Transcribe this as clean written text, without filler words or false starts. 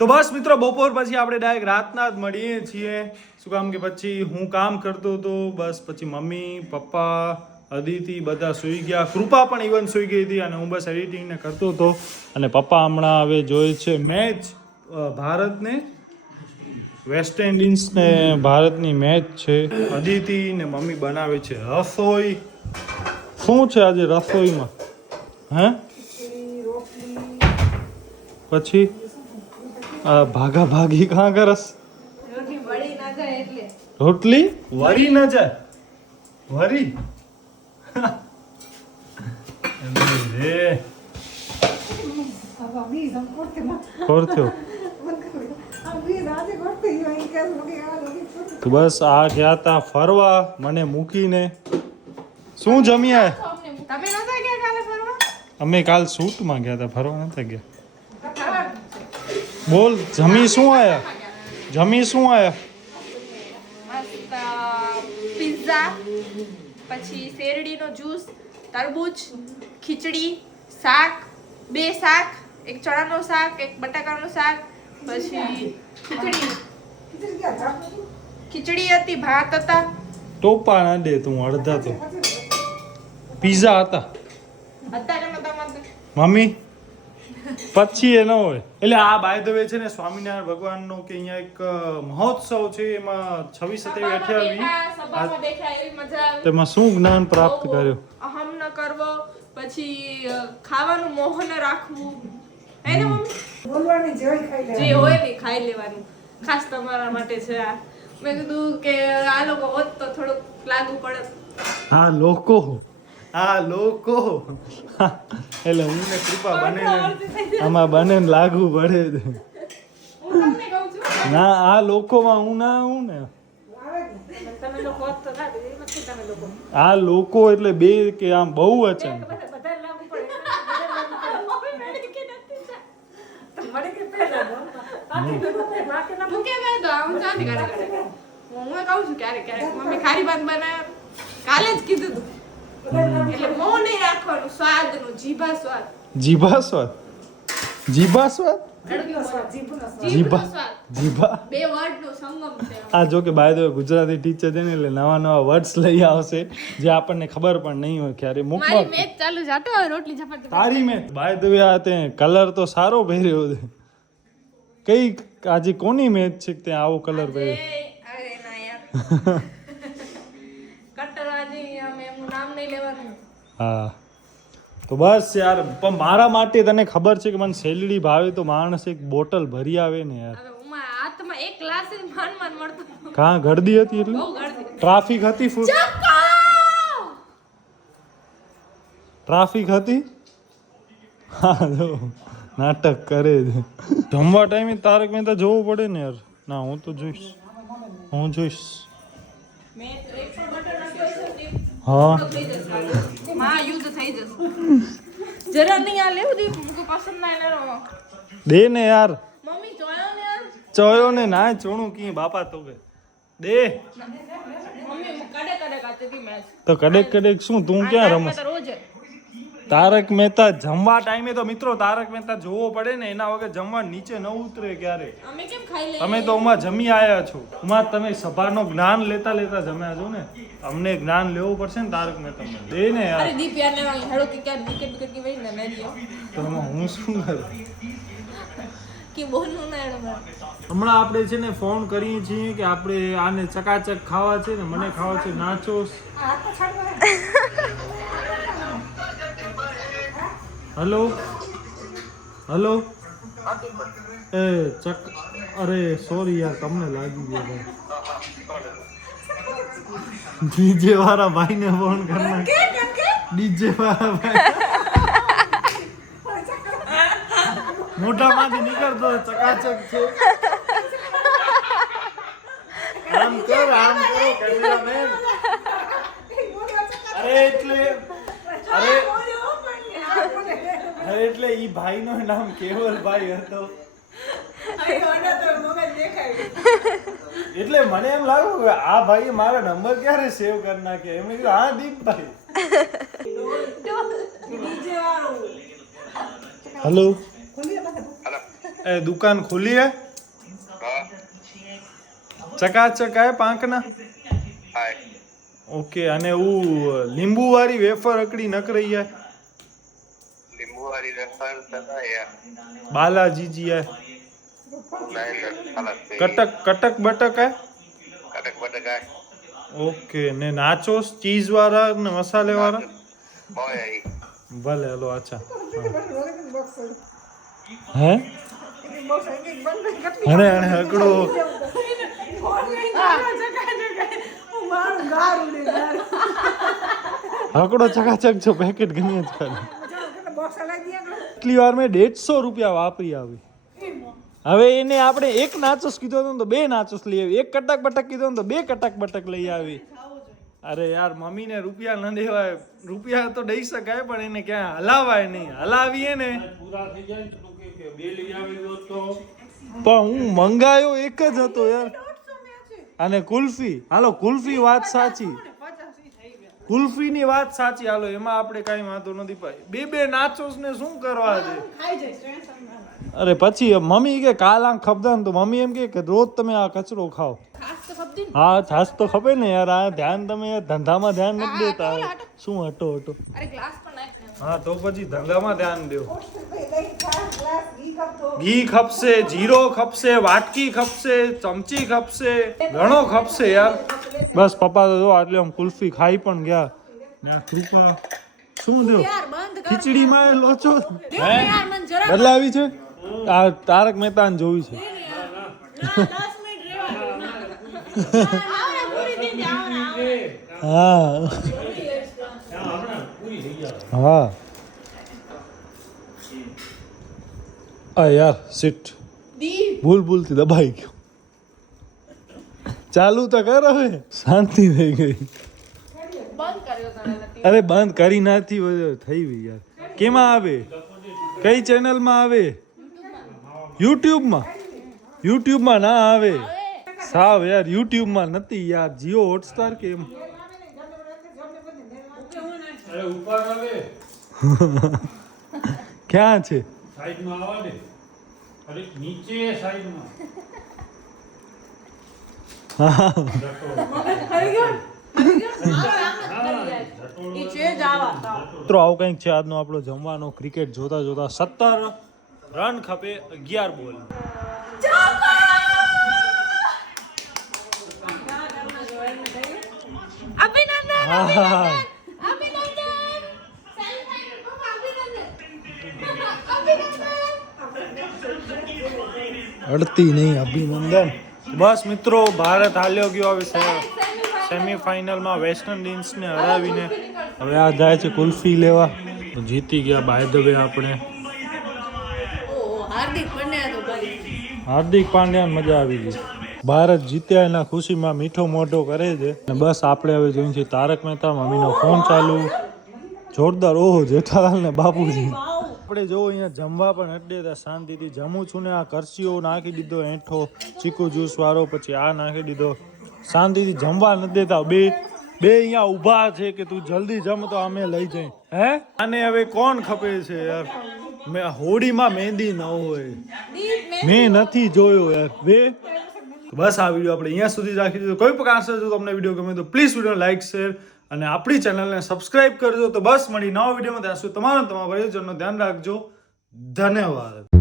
તો બસ મિત્રો બપોર પછી આપણે ડાયરેક્ટ રાતના જ મળીએ છીએ. શું કામ કે પછી હું કામ કરતો હતો, બસ પછી મમ્મી પપ્પા અદિતિ બધા સૂઈ ગયા, કૃપા પણ ઇવન સૂઈ ગઈ હતી અને હું બસ એડિટિંગ ને કરતો હતો. અને પપ્પા હમણાં હવે જોઈ છે મેચ, ભારતને વેસ્ટ ઇન્ડિઝ ને ભારતની મેચ છે. અદિતિ ને મમ્મી બનાવે છે રસોઈ. શું છે આજે રસોઈમાં? હે પછી ભાગા ભાગી કાં કરસ? રોટલી વળી ના જાય, વરી રે કરતો. તો બસ આ ગયા તા ફરવા મને મૂકીને. શું જમ્યા? અમે કાલ શૂટમાં ગયા હતા, ફરવા નતા ગયા. બોલ જમી શું આયા? જમી શું આયા? પિઝા, પછી શેરડીનો જ્યુસ, તરબૂચ, ખીચડી, શાક, 2 શાક, એક ચણાનો શાક, એક બટાકાનું શાક, પછી ખીચડી હતી, ભાત હતા. ટોપા ના દે તું, અડધા તો પિઝા હતા. મમ્મી પછી એ ન હોય. એટલે આ બાય ધ વે છે ને સ્વામિનારાયણ ભગવાનનો કે અહીંયા એક મહોત્સવ છે, એમાં 26, 27, તેમાં શું જ્ઞાન પ્રાપ્ત કર્યો? અહમ ન કરવો, પછી ખાવાનું મોહ ન રાખવું, હે ને મમ્મી? બોલવાની જે હોય ને ખાઈ લેવાનું. ખાસ તમારા માટે છે આ. મેં કીધું કે આ લોકો હોત તો થોડુંક લાગુ પડે. આ લોકો એટલે હું ને કૃપા બને આમાં બને લાગુ પડે. હું તમને કહું છું ના આ લોકોમાં હું ના હું ને. તમે લોકો હોત તો ના દે, એમ જ તમે લોકો. આ લોકો એટલે બે કે આમ બહુ વચન. બધા લાગુ પડે. મમ્મી મેડે કે નથી જા. મને કે પહેલા હું કે મેં તો હું ચાંદી કાઢે. હું કહું છું ક્યારેક મમ્મી ખારી ભાત બનાવ. કાલે જ કીધું તું. એટલે મોં નહીં રાખવાનું, સ્વાદનું, જીભા સ્વાદ. જીભા સ્વાદ? જીભા સ્વાદ? જીભા સ્વાદ. જીભા બે વર્ડનો સંગમ છે. આ જો કે by the way Gujarati teacher છે ને એટલે નવા નવા વર્ડ્સ લઈ આવશે જે આપણને ખબર પણ નહીં હોય. ક્યારે મારી મૂકવા મેચ ચાલુ છે. આટો રોટલી ચપાતી. તારી મેં બાય ધ વે આ તે કલર તો સારો પહેર્યો છે. કઈ આજે કોની મેચ છે કે તે આવો કલર પહેર્યો? અરે ના યાર. કટરાજી અમે એમનું નામ નહીં લેવાનું. હા તો બસ યાર, પણ મારા માટે તને ખબર છે કે મને શેલડી ભાવે તો માણસ એક બોટલ ભરી આવે ને યાર. હવે ઉમા હાથમાં એક ગ્લાસ જ માન મળતો. કાં ગળદી હતી એટલે બહુ ગળદી. ટ્રાફિક હતી ફૂલ ટ્રાફિક હતી. હા જો નાટક કરે છે. જમવા ટાઈમે તારક મહેતા જોવું પડે ને યાર. ના હું તો જોઈશ, હું જોઈશ. મેં તો એક પણ બટર નાખ્યો છે. હા માં યુદ્ધ થઈ જશે. જરા નહીં આ લેવું દી મુકો પસંદ ના લેરો. દે ને યાર. મમ્મી જોયો ને યાર. ચોયો ને ના ચોણું કી બાપા તો કે દે. મમ્મી કડે કાચે દી મેચ. તો કડેક કડેક શું તું ક્યાં રમસ? રોજ તારક મહેતા જમવા ટાઈમે તો મિત્રો તારક મહેતા જોવો પડે ને, એના વગર જમવા નીચે ન ઉતરે ક્યારે. અમે કેમ ખાઈ લઈએ? તમે તો ઉમાં જમી આયા છો. ઉમાં તમે સભાનો જ્ઞાન લેતા લેતા જમ્યા છો ને. અમને જ્ઞાન લેવું પડશે ને તારક મહેતા. દે ને યાર. અરે દીપ યાર ને હેડો કે ક્યાં વિકેટ કી વઈ ને મેરિયો તો એમાં હું શું કરું? કે બોલનું ના હેડો. હમણાં આપણે છે ને ફોન કરીએ છીએ કે આપણે આને ચકાચક ખાવા છે ને, મને ખાવા છે નાચોસ. હલો હલો એ અરે સોરી યાર, તમને લાગી ગયો ભાઈ. ડીજે વાળા ભાઈને ફોન કરના. ડીજે વાળા ભાઈ મોઢામાંથી નીકળતો ચકાચક છે. આમ કર આમ કરો કેમેરામેન. અરે એટલે ઈ ભાઈ નું નામ કેવલભાઈ હતો. એટલે મને એમ લાગ્યું કે આ ભાઈએ મારા નંબર ક્યારે સેવ કરી નાખ્યા. એમ કીધું હા દીપભાઈ. હેલો એ દુકાન ખુલી હે હા ચકાચક હે પાંકના હાય ઓકે અને લીંબુ વાળી વેફર અકડી નક રહી હે લીંબુ વાળી રસન થતા યાર બાલાજી જી હે નહીં હાલત કટક કટક બટક હે કટક બટક ઓકે ને નાચોસ ચીઝ વાળા ને મસાલે વાળા હોય આઈ ભલે હલો અચ્છા હે અરે અરે હકડો હકડો ચકાચક છો પેકેટ ગણી જ ખાલી એટલી વાર મેં 150 રૂપિયા વાપરી આવી હવે એને આપણે એક નાચોસ કીધો હતો ને તો બે નાચોસ લઈ આવી એક કટક બટક કીધો ને તો બે કટક બટક લઈ આવી અરે યાર મમ્મીને રૂપિયા ન દેવાય રૂપિયા તો દઈ શકાય પણ એને ક્યાં હલાવાય નહીં હલાવીએ ને પણ હું મંગાયો એક જ હતો યાર અને કુલ્ફી હાલો કુલ્ફી વાત સાચી કુલ્ફીની વાત સાચી હાલો એમાં આપણે કઈ વાંધો નથી પાઈ બે નાચોસ ને શું કરવા દે અરે પછી મમ્મી કે કાલ આંખ ખપતા ને તો મમ્મી એમ કે રોજ તમે આ કચરો ખાઓ હા છાસ તો ખપે ને યાર આ ધ્યાન તમે ધંધામાં ધ્યાન નથી દેતા શું હટો હટો હા તો પછી ધંધામાં ધ્યાન દો ઘી ખપશે જીરો ખપશે વાટકી ખપશે ચમચી ખપશે ઘણો ખપશે યાર બસ પપ્પા તો જો આટલે આમ કુલ્ફી ખાઈ પણ ગયા ના કૃપા શું દો ખીચડીમાં લોચો બદલાવી છે આ તારક મહેતા જોવી છે હા હા આ યાર સીટ ભૂલથી દબાઈ ગયો ચાલુ તો કર હવે શાંતિ થઈ ગઈ અરે બંધ કરી નાથી થઈ ગઈ યાર કેમાં આવે કઈ ચેનલમાં આવે યુટ્યુબમાં ના આવે સાવ યાર યુટ્યુબમાં નથી યાર જીઓ હોટસ્ટાર કે એમ ક્યાં છે સાઈડમાં આવવા દે અરે નીચે સાઈડમાં મિત્રો આવું કંઈક છે આજનો આપણો જમવાનો ક્રિકેટ જોતા જોતા 17 રન ખપે 11 બોલ અડતી નહીં અભિનંદન બસ મિત્રો ભારત હાલ્યો ગયો હવે સેમીફાઇનલમાં વેસ્ટ ઇન્ડિઝને હરાવીને હવે આ જાય છે કુલ્ફી લેવા તો જીતી ગયા બાય ધ વે આપણે હાર્દિક પાંડ્યા મજા આવી ગઈ ભારત જીત્યા એના ખુશીમાં મીઠો મોઢો કરે છે અને બસ આપણે હવે જોઈએ છીએ તારક મહેતા મમ્મીનો ફોન ચાલુ જોરદાર ઓહો જેઠાલાલ ને બાપુજી આપણે જો અહીંયા જમવા પણ અડે શાંતિથી જમું છું ને આ કરસીઓ નાખી દીધો એઠો ચીકુ જ્યુસ વાળો પછી આ નાખી દીધો શાંતિથી જમવા નથી દેતા બે અહીંયા ઊભા છે કે તું જલ્દી જમ તો અમે લઈ જઈ હે આને હવે કોણ ખપે છે યાર મેં હોળીમાં મહેંદી ન હોય મેં નથી જોયો યાર બસ આ વિડીયો આપણે અહીંયા સુધી રાખી દીધો કોઈ પણ આન્સર જો તમને વિડીયો ગમે તો પ્લીઝ વિડીયો લાઈક શેર અને આપણી ચેનલને સબસ્ક્રાઇબ કરજો તો બસ મળી નવા વિડીયોમાં ત્યાં સુધી તમારા પરિજનનું ધ્યાન રાખજો ધન્યવાદ